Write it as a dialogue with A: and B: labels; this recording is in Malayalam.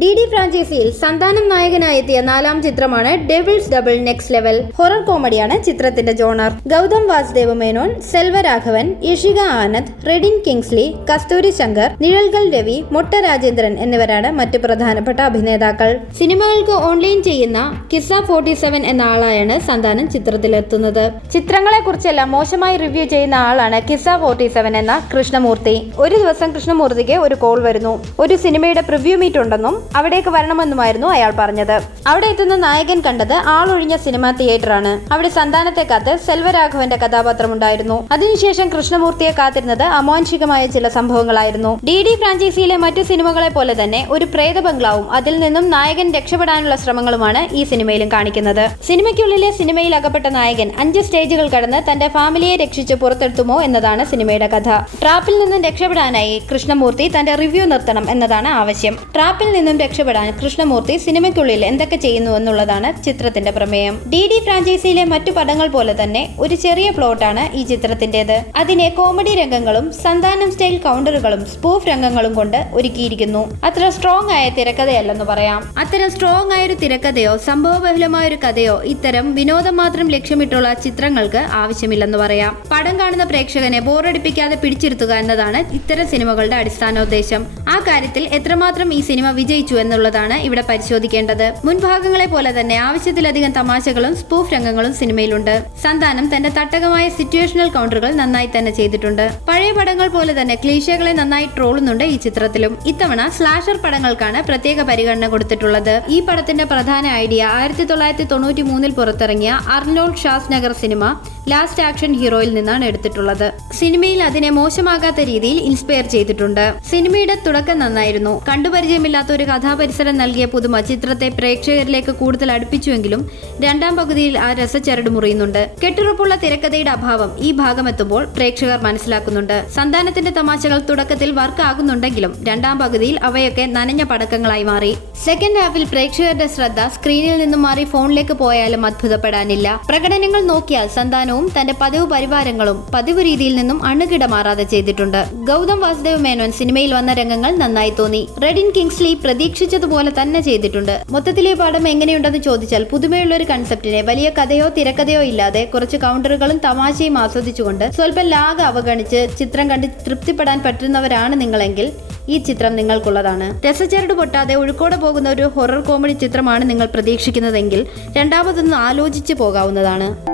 A: ഡി ഡി ഫ്രാഞ്ചൈസിയിൽ സന്താനം നായകനായി എത്തിയ നാലാം ചിത്രമാണ് devil's double next level horror കോമഡിയാണ് ചിത്രത്തിന്റെ ജോണർ. ഗൗതം വാസുദേവ മേനോൻ സെൽവരാഘവൻ യഷിക ആനന്ദ് റെഡിൻ കിങ്സ്ലി കസ്തൂരി ശങ്കർ നിഴൽകൾ രവി മൊട്ട രാജേന്ദ്രൻ എന്നിവരാണ് മറ്റു പ്രധാനപ്പെട്ട അഭിനേതാക്കൾ. സിനിമകൾക്ക് ഓൺലൈൻ ചെയ്യുന്ന കിസ ഫോർട്ടി സെവൻ എന്ന ആളായാണ് സന്താനം ചിത്രത്തിലെത്തുന്നത്. ചിത്രങ്ങളെ കുറിച്ചെല്ലാം മോശമായി റിവ്യൂ ചെയ്യുന്ന ആളാണ് കിസ ഫോർട്ടി സെവൻ എന്ന കൃഷ്ണമൂർത്തി. ഒരു ദിവസം കൃഷ്ണമൂർത്തിക്ക് ഒരു കോൾ വരുന്നു. ഒരു സിനിമയുടെ പ്രിവ്യൂ മീറ്റ് ഉണ്ടെന്നും അവിടേക്ക് വരണമെന്നുമായിരുന്നു അയാൾ പറഞ്ഞത്. അവിടെ എത്തുന്ന നായകൻ കണ്ടത് ആളൊഴിഞ്ഞ സിനിമാ തിയേറ്റർ ആണ് അവിടെ സന്താനത്തെ കാത്ത് സെൽവരാഘവന്റെ കഥാപാത്രം ഉണ്ടായിരുന്നു. അതിനുശേഷം കൃഷ്ണമൂർത്തിയെ കാത്തിരുന്നത് അമാനുഷികമായ ചില സംഭവങ്ങളായിരുന്നു. ഡി ഡി ഫ്രാഞ്ചൈസിയിലെ മറ്റു സിനിമകളെ പോലെ തന്നെ ഒരു പ്രേത ബംഗ്ലാവും അതിൽ നിന്നും നായകൻ രക്ഷപ്പെടാനുള്ള ശ്രമങ്ങളുമാണ് ഈ സിനിമയിലും കാണിക്കുന്നത്. സിനിമയ്ക്കുള്ളിലെ സിനിമയിൽ അകപ്പെട്ട നായകൻ അഞ്ച് സ്റ്റേജുകൾ കടന്ന് തന്റെ ഫാമിലിയെ രക്ഷിച്ച് പുറത്തെടുത്തുമോ എന്നതാണ് സിനിമയുടെ കഥ. ട്രാപ്പിൽ നിന്നും രക്ഷപ്പെടാനായി കൃഷ്ണമൂർത്തി തന്റെ റിവ്യൂ നിർത്തണം എന്നതാണ് ആവശ്യം. ട്രാപ്പിൽ നിന്നും രക്ഷപ്പെടാൻ കൃഷ്ണമൂർത്തി സിനിമയ്ക്കുള്ളിൽ എന്തൊക്കെ ചെയ്യുന്നു എന്നുള്ളതാണ് ചിത്രത്തിന്റെ പ്രമേയം. ഡി ഡി ഫ്രാഞ്ചൈസിയിലെ മറ്റു പടങ്ങൾ പോലെ തന്നെ ഒരു ചെറിയ പ്ലോട്ടാണ് ഈ ചിത്രത്തിന്റേത്. അതിനെ കോമഡി രംഗങ്ങളും സന്താനം സ്റ്റൈൽ കൗണ്ടറുകളും സ്പൂഫ് രംഗങ്ങളും കൊണ്ട് ഒരുക്കിയിരിക്കുന്നു. അത്ര സ്ട്രോങ് ആയ തിരക്കഥയല്ലെന്ന് പറയാം. അത്തരം സ്ട്രോങ് ആയൊരു തിരക്കഥയോ സംഭവബഹുലമായ ഒരു കഥയോ ഇത്തരം വിനോദം മാത്രം ലക്ഷ്യമിട്ടുള്ള ചിത്രങ്ങൾക്ക് ആവശ്യമില്ലെന്ന് പറയാം. പടം കാണുന്ന പ്രേക്ഷകനെ ബോറടിപ്പിക്കാതെ പിടിച്ചിരുത്തുക എന്നതാണ് ഇത്തരം സിനിമകളുടെ അടിസ്ഥാനോദ്ദേശം ആ കാര്യത്തിൽ എത്രമാത്രം ഈ സിനിമ വിജയിച്ചു എന്നുള്ളതാണ് ഇവിടെ പരിശോധിക്കേണ്ടത്. മുൻഭാഗങ്ങളെ പോലെ തന്നെ ആവശ്യത്തിലധികം തമാശകളും സ്പൂഫ് രംഗങ്ങളും സിനിമയിലുണ്ട്. സന്താനം തന്റെ തട്ടകമായ സിറ്റുവേഷണൽ കൗണ്ടറുകൾ നന്നായി തന്നെ ചെയ്തിട്ടുണ്ട്. പഴയ പടങ്ങൾ പോലെ തന്നെ ക്ലീശകളെ നന്നായി ട്രോളുന്നുണ്ട് ഈ ചിത്രത്തിലും. ഇത്തവണ സ്ലാഷർ പടങ്ങൾക്കാണ് പ്രത്യേക പരിഗണന കൊടുത്തിട്ടുള്ളത്. ഈ പടത്തിന്റെ പ്രധാന ഐഡിയ ആയിരത്തി തൊള്ളായിരത്തി തൊണ്ണൂറ്റി മൂന്നിൽ പുറത്തിറങ്ങിയ Arnold Schwarzenegger cinema last action ഹീറോയിൽ നിന്നാണ് എടുത്തിട്ടുള്ളത്. സിനിമയിൽ അതിനെ മോശമാകാത്ത രീതിയിൽ ഇൻസ്പയർ ചെയ്തിട്ടുണ്ട്. സിനിമയുടെ തുടക്കം നന്നായിരുന്നു. കണ്ടുപരിചയമില്ലാത്ത ഒരു കഥാപരിസരം നൽകിയ പുതുമ ചിത്രത്തെ പ്രേക്ഷകരിലേക്ക് കൂടുതൽ അടുപ്പിച്ചുവെങ്കിലും രണ്ടാം പകുതിയിൽ ആ രസച്ചരട് മുറിയുന്നുണ്ട്. കെട്ടുറപ്പുള്ള തിരക്കഥയുടെ അഭാവം ഈ ഭാഗമെത്തുമ്പോൾ പ്രേക്ഷകർ മനസ്സിലാക്കുന്നുണ്ട്. സന്താനത്തിന്റെ തമാശകൾ തുടക്കത്തിൽ വർക്ക് ആകുന്നുണ്ടെങ്കിലും രണ്ടാം പകുതിയിൽ അവയൊക്കെ നനഞ്ഞ പടക്കങ്ങളായി മാറി. സെക്കൻഡ് ഹാഫിൽ പ്രേക്ഷകരുടെ ശ്രദ്ധ സ്ക്രീനിൽ നിന്നും മാറി ഫോണിലേക്ക് പോയാലും അത്ഭുതപ്പെടാനില്ല. പ്രകടനങ്ങൾ നോക്കിയാൽ സന്താനവും തന്റെ പതിവ് പരിവാരങ്ങളും പതിവ് രീതിയിൽ നിന്നും അണുകിട മാറാതെ ചെയ്തിട്ടുണ്ട്. ഗൗതം വാസുദേവ് മേനോൻ സിനിമയിൽ വന്ന രംഗങ്ങൾ നന്നായി തോന്നി. റെഡിൻ കിങ്സ്ലി പ്രതീക്ഷിച്ചതുപോലെ തന്നെ ചെയ്തിട്ടുണ്ട്. മൊത്തത്തിലെ പാഠം എങ്ങനെയുണ്ടെന്ന് ചോദിച്ചാൽ പുതുമയുള്ള ഒരു കൺസെപ്റ്റിനെ വലിയ കഥയോ തിരക്കഥയോ ഇല്ലാതെ കുറച്ച് കൗണ്ടറുകളും തമാശയും ആസ്വദിച്ചുകൊണ്ട് സ്വല്പം ലാഗ് അവഗണിച്ച് ചിത്രം കണ്ട് തൃപ്തിപ്പെടാൻ പറ്റുന്നവരാണ് നിങ്ങളെങ്കിൽ ഈ ചിത്രം നിങ്ങൾക്കുള്ളതാണ്. രസചരട് പൊട്ടാതെ ഒഴുക്കോടെ പോകുന്ന ഒരു ഹൊറർ കോമഡി ചിത്രമാണ് നിങ്ങൾ പ്രതീക്ഷിക്കുന്നതെങ്കിൽ രണ്ടാമതൊന്ന് ആലോചിച്ച് പോകാവുന്നതാണ്.